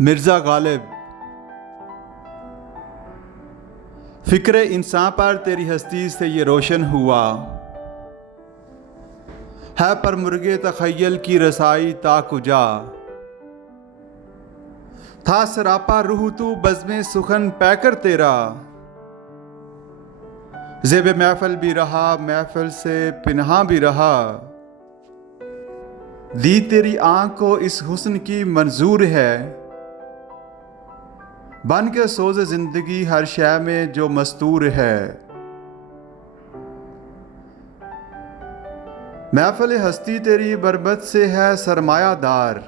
मिर्ज़ा गालिब। फ़िक्र इंसान पर तेरी हस्ती से ये रोशन हुआ है, पर मुर्गे तख़य्युल की रसाई ताकुजा। था सरापा रूह तू बज़्मे सुखन पैकर तेरा, ज़ेब महफ़िल भी रहा महफ़िल से पिन्हा भी रहा। दी तेरी आँख को इस हुस्न की मंजूर है, बन के सोज़ ज़िंदगी हर शय में जो मस्तूर है। महफ़िल हस्ती तेरी बरबत से है सरमायादार,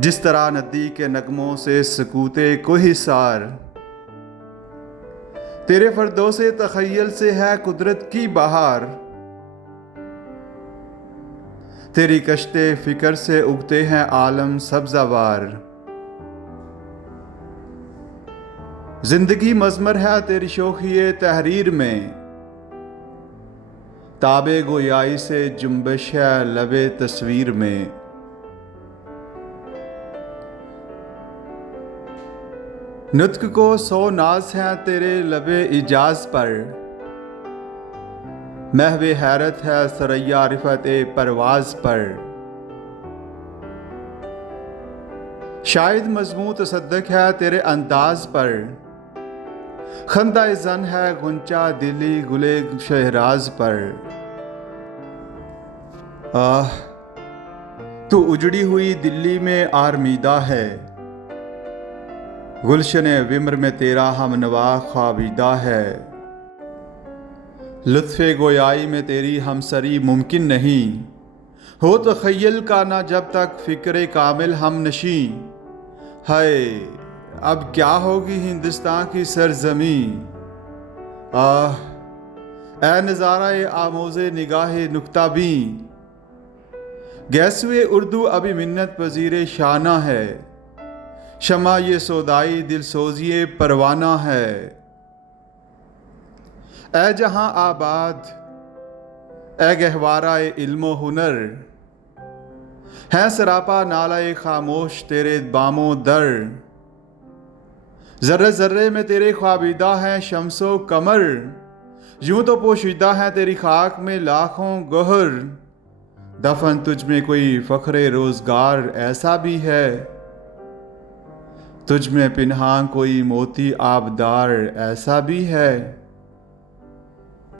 जिस तरह नदी के नगमों से सकूते कोहिसार। तेरे फ़रदौसे तख़य्युल से है कुदरत की बहार, तेरी कश्ते फ़िक्र से उगते हैं आलम सब्ज़ावार। ज़िंदगी मज़मर है तेरी शोखिए तहरीर में, ताबे गोयाई से जुम्बिश है लबे तस्वीर में। नुत्क को सौ नाज है तेरे लबे इजाज़ पर, महवे हैरत है सरैया रिफ़त परवाज़ पर। शायद मज़मू तसद्दुक़ है तेरे अंदाज़ पर, खंदा ज़न है गुंचा दिली गुले शहराज पर। तू उजड़ी हुई दिल्ली में आर्मीदा है, गुलशन विम्र में तेरा हमनवा ख्वाबीदा है। लुत्फ़े गोयाई में तेरी हमसरी मुमकिन नहीं, हो तख़य्युल का ना जब तक फ़िक्र कामिल हम नशी। हाय अब क्या होगी हिंदुस्तान की सरज़मी, ए नज़ारा आमोज़े निगाहे नुक्ता भी। गैसुए उर्दू अभी मिन्नत पज़ीरे शाना है, शमा ये सौदाई दिल सोजिए परवाना है। ए जहां आबाद ए गहवारा इल्मो हुनर, है सरापा नालाए खामोश तेरे बामो दर। ज़र्रे ज़र्रे में तेरे ख्वाबीदा हैं शम्सो कमर, यूं तो पोशीदा है तेरी खाक में लाखों गहर। दफन तुझ में कोई फ़ख्रे रोज़गार ऐसा भी है, तुझ में पिन्हा कोई मोती आबदार ऐसा भी है।